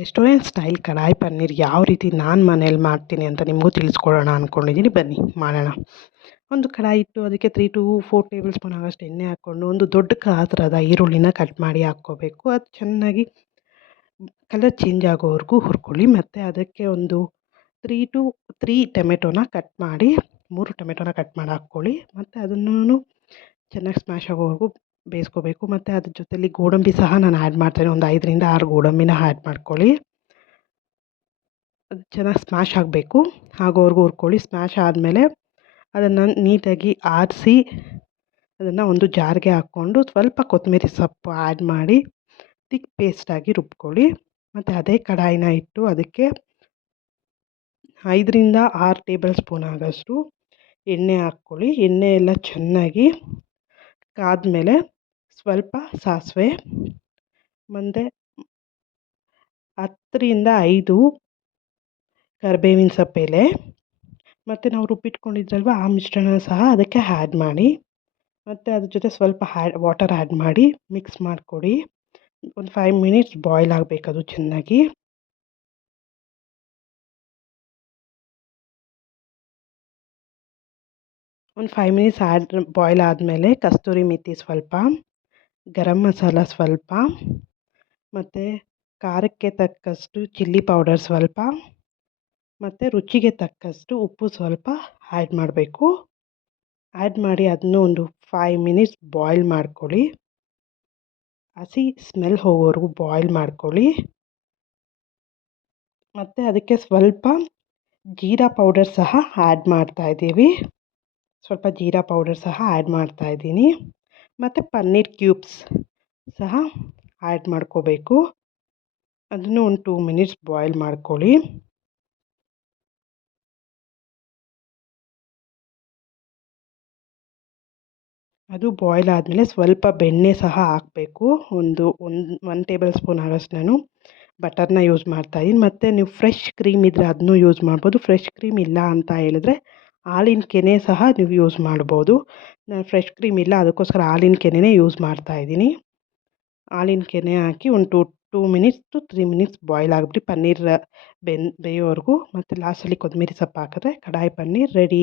Restaurant style ಕಡಾಯಿ ಪನ್ನೀರ್ ಯಾವ ರೀತಿ ನಾನು ಮನೇಲಿ ಮಾಡ್ತೀನಿ ಅಂತ ನಿಮಗೂ ತಿಳಿಸ್ಕೊಡೋಣ ಅಂದ್ಕೊಂಡಿದ್ದೀನಿ. ಬನ್ನಿ ಮಾಡೋಣ. ಒಂದು ಕಡಾಯಿ ಇಟ್ಟು ಅದಕ್ಕೆ 3 to 4 ಟೇಬಲ್ ಸ್ಪೂನ್ ಆಗೋಷ್ಟು ಎಣ್ಣೆ ಹಾಕ್ಕೊಂಡು ಒಂದು ದೊಡ್ಡ ಗಾತ್ರದ ಈರುಳ್ಳಿನ ಕಟ್ ಮಾಡಿ ಹಾಕ್ಕೋಬೇಕು. ಅದು ಚೆನ್ನಾಗಿ ಕಲರ್ ಚೇಂಜ್ ಆಗೋವರೆಗೂ ಹುರ್ಕೊಳ್ಳಿ. ಮತ್ತು ಅದಕ್ಕೆ ಒಂದು 3 ಟೊಮೆಟೊನ ಕಟ್ ಮಾಡಿ 3 ಟೊಮೆಟೊನ ಕಟ್ ಮಾಡಿ ಹಾಕ್ಕೊಳ್ಳಿ. ಮತ್ತು ಅದನ್ನು ಚೆನ್ನಾಗಿ ಸ್ಮ್ಯಾಶ್ ಆಗೋವರೆಗೂ ಬೇಯಿಸ್ಕೋಬೇಕು. ಮತ್ತು ಅದ್ರ ಜೊತೆಲಿ ಗೋಡಂಬಿ ಸಹ ನಾನು ಆ್ಯಡ್ ಮಾಡ್ತೇನೆ. ಒಂದು 5ರಿಂದ 6 ಗೋಡಂಬಿನ ಆ್ಯಡ್ ಮಾಡ್ಕೊಳ್ಳಿ. ಅದು ಚೆನ್ನಾಗಿ ಸ್ಮ್ಯಾಶ್ ಆಗಬೇಕು, ಆಗೋವರೆಗೂ ಹುರ್ಕೊಳ್ಳಿ. ಸ್ಮ್ಯಾಶ್ ಆದಮೇಲೆ ಅದನ್ನು ನೀಟಾಗಿ ಆರಿಸಿ ಅದನ್ನು ಒಂದು ಜಾರ್ಗೆ ಹಾಕ್ಕೊಂಡು ಸ್ವಲ್ಪ ಕೊತ್ತಂಬರಿ ಸೊಪ್ಪು ಆ್ಯಡ್ ಮಾಡಿ ತಿಕ್ ಪೇಸ್ಟಾಗಿ ರುಬ್ಕೊಳ್ಳಿ. ಮತ್ತು ಅದೇ ಕಡಾಯಿನ ಇಟ್ಟು ಅದಕ್ಕೆ 5ರಿಂದ 6 ಟೇಬಲ್ ಸ್ಪೂನ್ ಆಗೋಷ್ಟು ಎಣ್ಣೆ ಹಾಕ್ಕೊಳ್ಳಿ. ಎಣ್ಣೆ ಎಲ್ಲ ಚೆನ್ನಾಗಿ ಕಾದ್ಮೇಲೆ ಸ್ವಲ್ಪ ಸಾಸಿವೆ ಮತ್ತು 10ರಿಂದ 5 ಕರಿಬೇವಿನ ಸೊಪ್ಪು ಎಲೆ ಮತ್ತು ನಾವು ರುಬ್ಬಿಟ್ಕೊಂಡಿದ್ರಲ್ವ ಆ ಮಿಶ್ರಣ ಸಹ ಅದಕ್ಕೆ ಆ್ಯಡ್ ಮಾಡಿ. ಮತ್ತು ಅದ್ರ ಜೊತೆ ಸ್ವಲ್ಪ ವಾಟರ್ ಆ್ಯಡ್ ಮಾಡಿ ಮಿಕ್ಸ್ ಮಾಡಿಕೊಡಿ. ಒಂದು 5 ಮಿನಿಟ್ಸ್ ಬಾಯ್ಲ್ ಆಗಬೇಕದು ಚೆನ್ನಾಗಿ. ಒಂದು 5 ಮಿನಿಟ್ಸ್ ಬಾಯ್ಲ್ ಆದಮೇಲೆ ಕಸ್ತೂರಿ ಮೆಥಿ ಸ್ವಲ್ಪ, ಗರಂ ಮಸಾಲ ಸ್ವಲ್ಪ, ಮತ್ತು ಖಾರಕ್ಕೆ ತಕ್ಕಷ್ಟು ಚಿಲ್ಲಿ ಪೌಡರ್ ಸ್ವಲ್ಪ, ಮತ್ತು ರುಚಿಗೆ ತಕ್ಕಷ್ಟು ಉಪ್ಪು ಸ್ವಲ್ಪ ಆ್ಯಡ್ ಮಾಡಬೇಕು. ಆ್ಯಡ್ ಮಾಡಿ ಅದನ್ನು ಒಂದು 5 ಮಿನಿಟ್ಸ್ ಬಾಯ್ಲ್ ಮಾಡ್ಕೊಳ್ಳಿ. ಹಸಿ ಸ್ಮೆಲ್ ಹೋಗೋವರೆಗೂ ಬಾಯ್ಲ್ ಮಾಡ್ಕೊಳ್ಳಿ. ಮತ್ತು ಅದಕ್ಕೆ ಸ್ವಲ್ಪ ಜೀರಾ ಪೌಡರ್ ಸಹ ಆ್ಯಡ್ ಮಾಡ್ತಾಯಿದ್ದೀವಿ. ಸ್ವಲ್ಪ ಜೀರಾ ಪೌಡರ್ ಸಹ ಆ್ಯಡ್ ಮಾಡ್ತಾಯಿದ್ದೀನಿ. ಮತ್ತು ಪನ್ನೀರ್ ಕ್ಯೂಬ್ಸ್ ಸಹ ಆ್ಯಡ್ ಮಾಡ್ಕೋಬೇಕು. ಅದನ್ನು ಒಂದು 2 ಮಿನಿಟ್ಸ್ ಬಾಯ್ಲ್ ಮಾಡ್ಕೊಳ್ಳಿ. ಅದು ಬಾಯ್ಲ್ ಆದಮೇಲೆ ಸ್ವಲ್ಪ ಬೆಣ್ಣೆ ಸಹ ಹಾಕಬೇಕು. ಒಂದು ಟೇಬಲ್ ಸ್ಪೂನ್ ಆಗೋಷ್ಟು ನಾನು ಬಟರ್ನ ಯೂಸ್ ಮಾಡ್ತಾಯಿದ್ದೀನಿ. ಮತ್ತು ನೀವು ಫ್ರೆಶ್ ಕ್ರೀಮ್ ಇದ್ದರೆ ಅದನ್ನೂ ಯೂಸ್ ಮಾಡ್ಬೋದು. ಫ್ರೆಶ್ ಕ್ರೀಮ್ ಇಲ್ಲ ಅಂತ ಹೇಳಿದ್ರೆ ಹಾಲಿನ ಕೆನೆ ಸಹ ನೀವು ಯೂಸ್ ಮಾಡ್ಬೋದು. ನಾನು ಫ್ರೆಶ್ ಕ್ರೀಮ್ ಇಲ್ಲ, ಅದಕ್ಕೋಸ್ಕರ ಹಾಲಿನ ಕೆನೆನೇ ಯೂಸ್ ಮಾಡ್ತಾಯಿದ್ದೀನಿ. ಹಾಲಿನ ಕೆನೆ ಹಾಕಿ ಒಂದು 2 ಮಿನಿಟ್ಸ್ to 3 ಮಿನಿಟ್ಸ್ ಬಾಯ್ಲ್ ಆಗಿಬಿಟ್ಟು ಪನ್ನೀರ್ ಬೇಯೋವರೆಗೂ. ಮತ್ತು ಲಾಸ್ಟಲ್ಲಿ ಕೊತ್ತಂಬರಿ ಸೊಪ್ಪು ಹಾಕಿದ್ರೆ ಕಡಾಯಿ ಪನ್ನೀರ್ ರೆಡಿ.